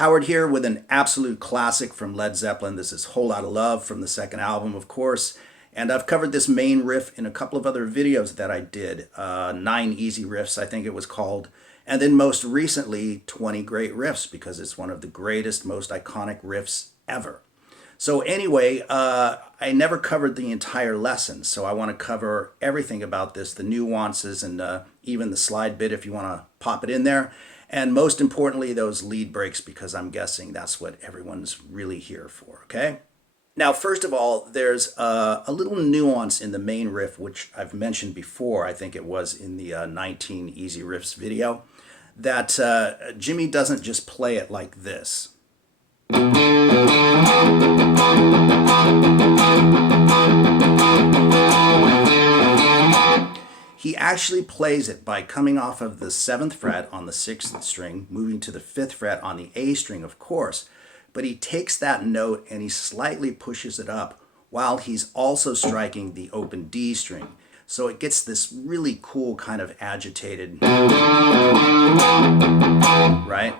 Howard here with an absolute classic from Led Zeppelin. This is Whole Lotta Love from the second album, of course. And I've covered this main riff in a couple of other videos that I did. 9 Easy Riffs, I think it was called. And then most recently, 20 Great Riffs, because it's one of the greatest, most iconic riffs ever. So anyway, I never covered the entire lesson, so I want to cover everything about this, the nuances and even the slide bit if you want to pop it in there. And most importantly, those lead breaks, because I'm guessing that's what everyone's really here for, okay? Now, first of all, there's a little nuance in the main riff, which I've mentioned before. I think it was in the 19 Easy Riffs video, that Jimmy doesn't just play it like this. He actually plays it by coming off of the 7th fret on the 6th string, moving to the 5th fret on the A string, of course, but he takes that note and he slightly pushes it up while he's also striking the open D string. So it gets this really cool kind of agitated, right?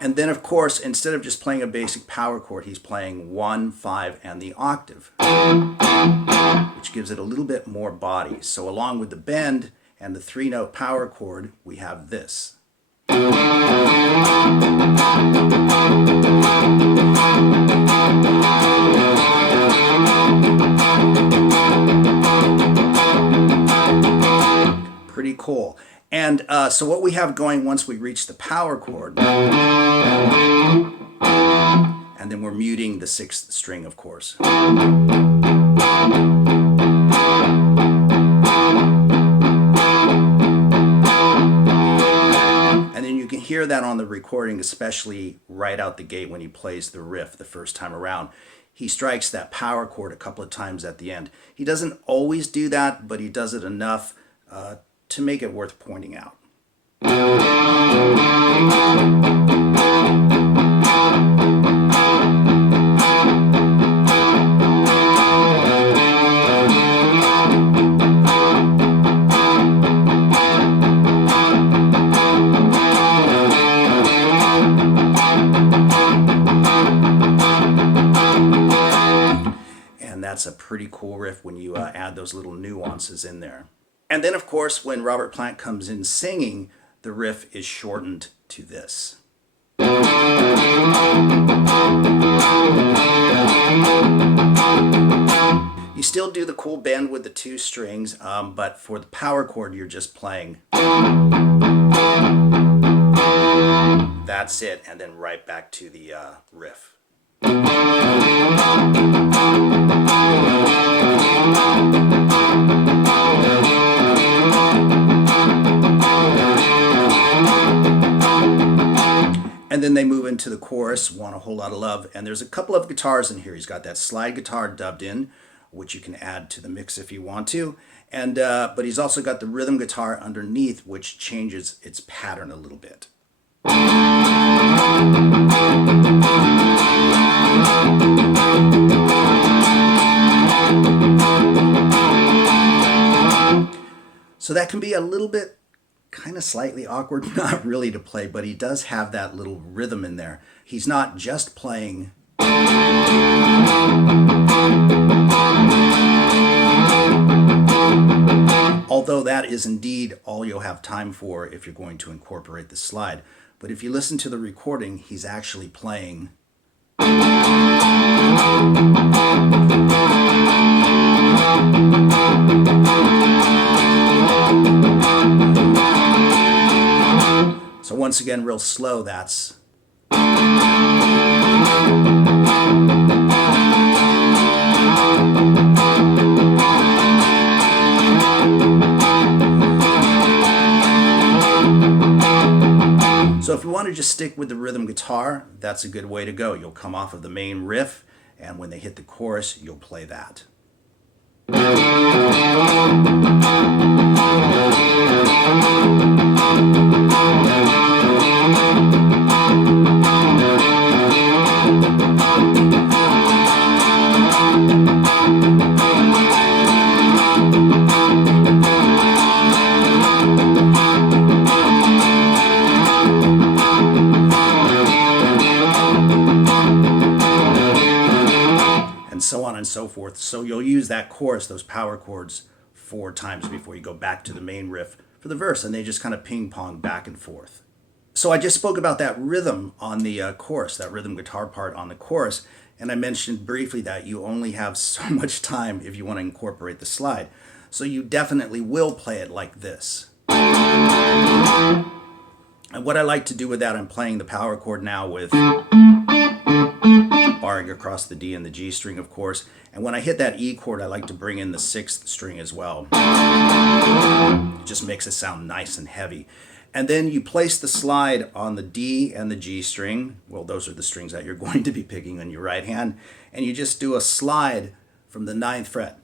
And then, of course, instead of just playing a basic power chord, he's playing 1, 5, and the octave, which gives it a little bit more body. So along with the bend and the 3-note power chord, we have this. Pretty cool. And so what we have going once we reach the power chord, and then we're muting the 6th string, of course. And then you can hear that on the recording, especially right out the gate when he plays the riff the first time around. He strikes that power chord a couple of times at the end. He doesn't always do that, but he does it enough to make it worth pointing out. And that's a pretty cool riff when you add those little nuances in there. And then, of course, when Robert Plant comes in singing, the riff is shortened to this. You still do the cool bend with the 2 strings, but for the power chord, you're just playing. That's it, and then right back to the riff. And then they move into the chorus, Want a Whole Lotta Love, and there's a couple of guitars in here. He's got that slide guitar dubbed in, which you can add to the mix if you want to, and but he's also got the rhythm guitar underneath, which changes its pattern a little bit. So that can be a little bit kind of slightly awkward, not really to play, but he does have that little rhythm in there. He's not just playing, although that is indeed all you'll have time for if you're going to incorporate the slide. But if you listen to the recording, he's actually playing. So once again, real slow, that's. So if you want to just stick with the rhythm guitar, that's a good way to go. You'll come off of the main riff, and when they hit the chorus, you'll play that. so forth. So you'll use that chorus, those power chords, 4 times before you go back to the main riff for the verse, and they just kind of ping pong back and forth. So I just spoke about that rhythm on the chorus, that rhythm guitar part on the chorus, and I mentioned briefly that you only have so much time if you want to incorporate the slide. So you definitely will play it like this. And what I like to do with that, I'm playing the power chord now with barring across the D and the G string, of course. And when I hit that E chord, I like to bring in the 6th string as well. It just makes it sound nice and heavy. And then you place the slide on the D and the G string. Well, those are the strings that you're going to be picking on your right hand. And you just do a slide from the 9th fret.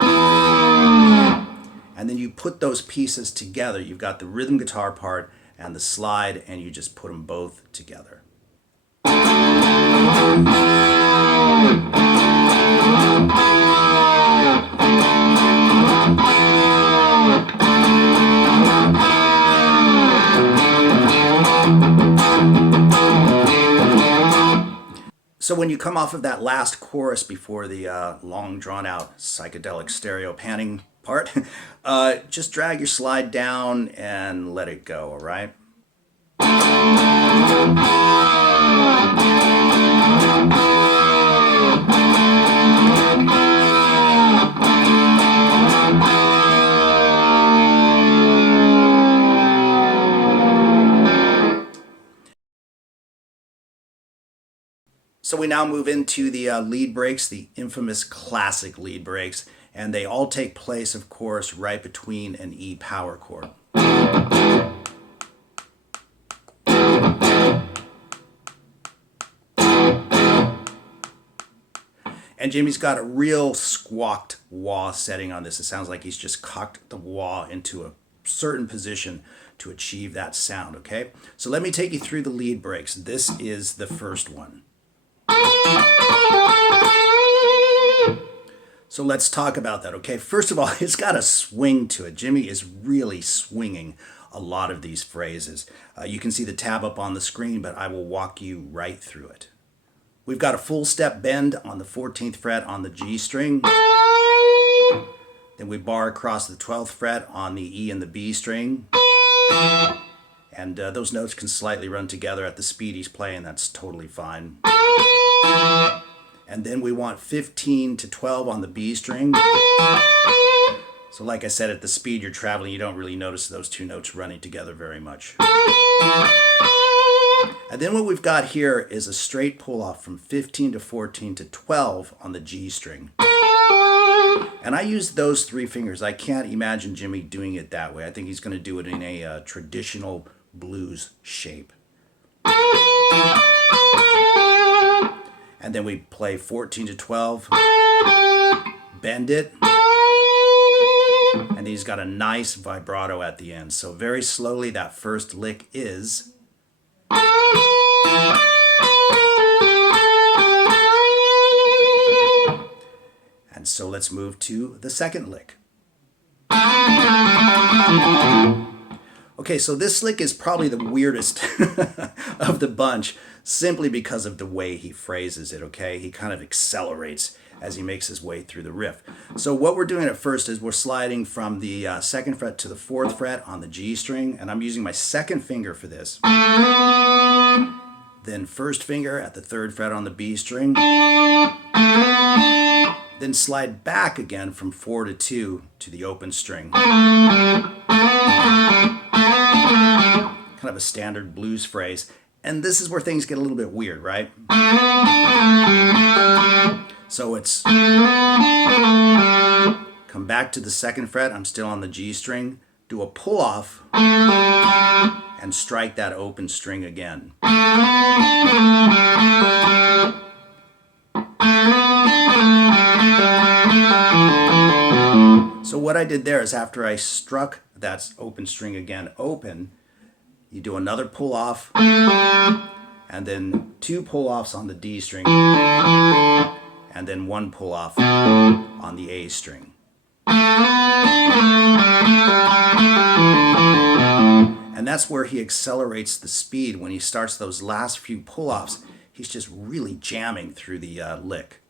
And then you put those pieces together. You've got the rhythm guitar part and the slide, and you just put them both together. So when you come off of that last chorus before the long drawn-out psychedelic stereo panning part, just drag your slide down and let it go, all right? So we now move into the lead breaks, the infamous classic lead breaks, and they all take place, of course, right between an E power chord. And Jimmy's got a real squawked wah setting on this. It sounds like he's just cocked the wah into a certain position to achieve that sound, okay? So let me take you through the lead breaks. This is the first one. So let's talk about that, okay? First of all, it's got a swing to it. Jimmy is really swinging a lot of these phrases. You can see the tab up on the screen, but I will walk you right through it. We've got a full step bend on the 14th fret on the G string. Then we bar across the 12th fret on the E and the B string. And those notes can slightly run together at the speed he's playing. That's totally fine. And then we want 15 to 12 on the B string. So like I said, at the speed you're traveling, you don't really notice those two notes running together very much. And then what we've got here is a straight pull off from 15 to 14 to 12 on the G string. And I use those 3 fingers. I can't imagine Jimmy doing it that way. I think he's going to do it in a traditional blues shape. And then we play 14 to 12, bend it, and he's got a nice vibrato at the end. So very slowly, that first lick is... And so let's move to the second lick. Okay, so this lick is probably the weirdest of the bunch, simply because of the way he phrases it, okay? He kind of accelerates as he makes his way through the riff. So what we're doing at first is we're sliding from the 2nd fret to the 4th fret on the G string, and I'm using my 2nd finger for this. Then 1st finger at the 3rd fret on the B string. Then slide back again from 4 to 2 to the open string. Kind of a standard blues phrase. And this is where things get a little bit weird, right? So it's come back to the 2nd fret. I'm still on the G string. Do a pull off and strike that open string again. So what I did there is after I struck that open string again open, you do another pull off and then 2 pull offs on the D string and then 1 pull off on the A string. And that's where he accelerates the speed. When he starts those last few pull offs, he's just really jamming through the lick.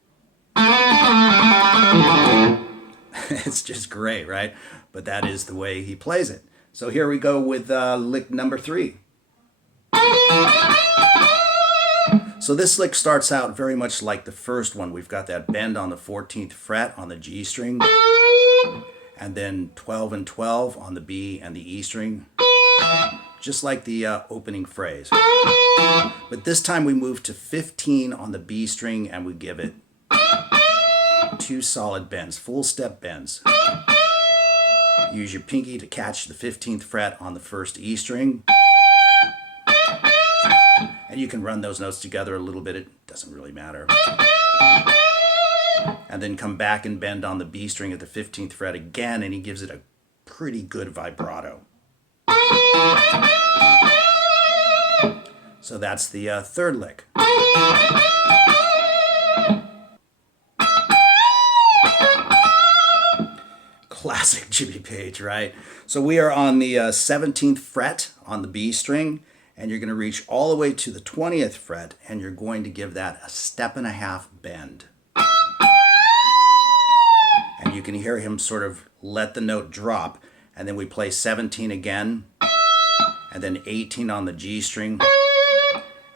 It's just great, right? But that is the way he plays it. So here we go with lick number 3. So this lick starts out very much like the first one. We've got that bend on the 14th fret on the G string, and then 12 and 12 on the B and the E string, just like the opening phrase. But this time we move to 15 on the B string and we give it 2 solid bends, full step bends. Use your pinky to catch the 15th fret on the first E string. And you can run those notes together a little bit, it doesn't really matter. And then come back and bend on the B string at the 15th fret again, and he gives it a pretty good vibrato. So that's the third lick. Classic Jimmy Page, right? So we are on the 17th fret on the B string, and you're going to reach all the way to the 20th fret, and you're going to give that a 1.5-step bend. And you can hear him sort of let the note drop, and then we play 17 again, and then 18 on the G string,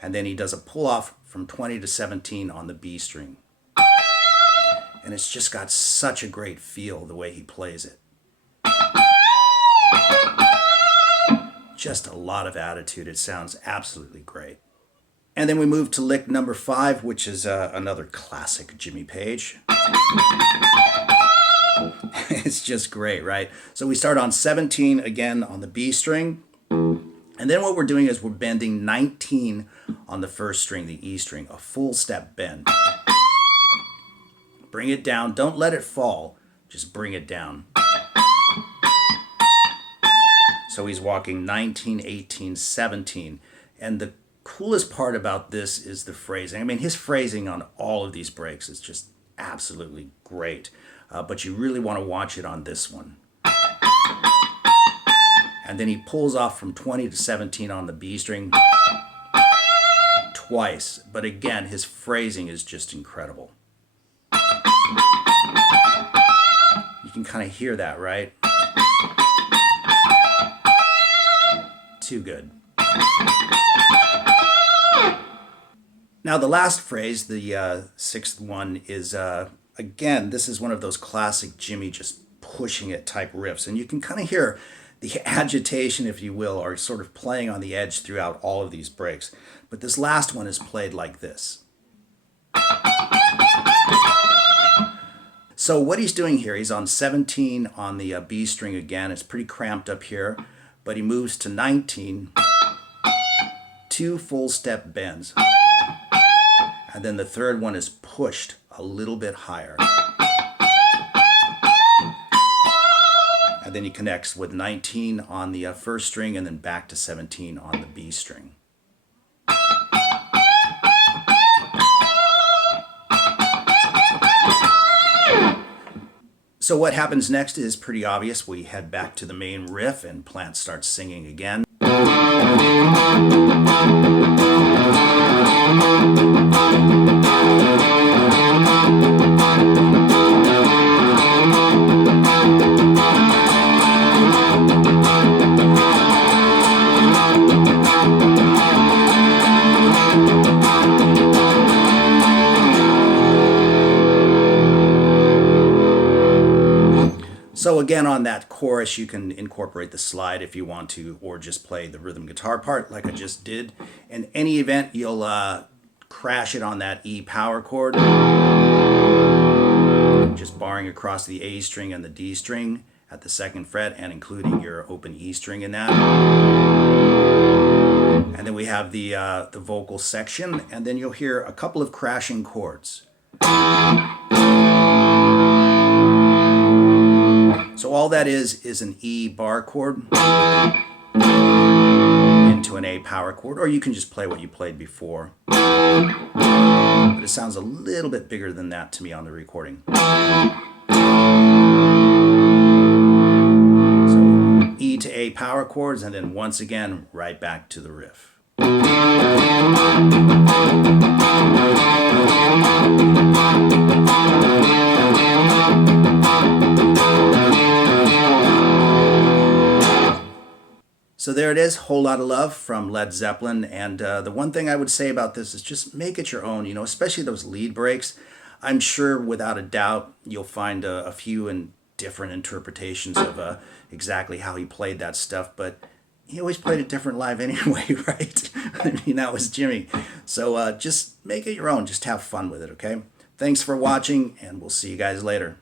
and then he does a pull-off from 20 to 17 on the B string. And it's just got such a great feel the way he plays it. Just a lot of attitude. It sounds absolutely great. And then we move to lick number 5, which is another classic Jimmy Page. It's just great, right? So we start on 17 again on the B string. And then what we're doing is we're bending 19 on the first string, the E string, a full step bend. Bring it down. Don't let it fall. Just bring it down. So he's walking 19, 18, 17. And the coolest part about this is the phrasing. I mean, his phrasing on all of these breaks is just absolutely great. But you really want to watch it on this one. And then he pulls off from 20 to 17 on the B string twice. But again, his phrasing is just incredible. You can kind of hear that, right? Too good. Now the last phrase, the sixth one, is again, this is one of those classic Jimmy just pushing it type riffs, and you can kind of hear the agitation, if you will, are sort of playing on the edge throughout all of these breaks. But this last one is played like this. So what he's doing here, he's on 17 on the B string again. It's pretty cramped up here, but he moves to 19, 2 full step bends, and then the third one is pushed a little bit higher. And then he connects with 19 on the first string and then back to 17 on the B string. So what happens next is pretty obvious. We head back to the main riff and Plant starts singing again. So again, on that chorus, you can incorporate the slide if you want to, or just play the rhythm guitar part like I just did. In any event, you'll crash it on that E power chord, just barring across the A string and the D string at the 2nd fret and including your open E string in that. And then we have the vocal section, and then you'll hear a couple of crashing chords. So all that is an E bar chord into an A power chord, or you can just play what you played before. But it sounds a little bit bigger than that to me on the recording. So E to A power chords, and then once again, right back to the riff. So there it is, Whole Lotta Love from Led Zeppelin. And the one thing I would say about this is just make it your own, you know, especially those lead breaks. I'm sure without a doubt you'll find a few and different interpretations of exactly how he played that stuff, but he always played it different live anyway, right? I mean, that was Jimmy. So just make it your own, just have fun with it, okay? Thanks for watching, and we'll see you guys later.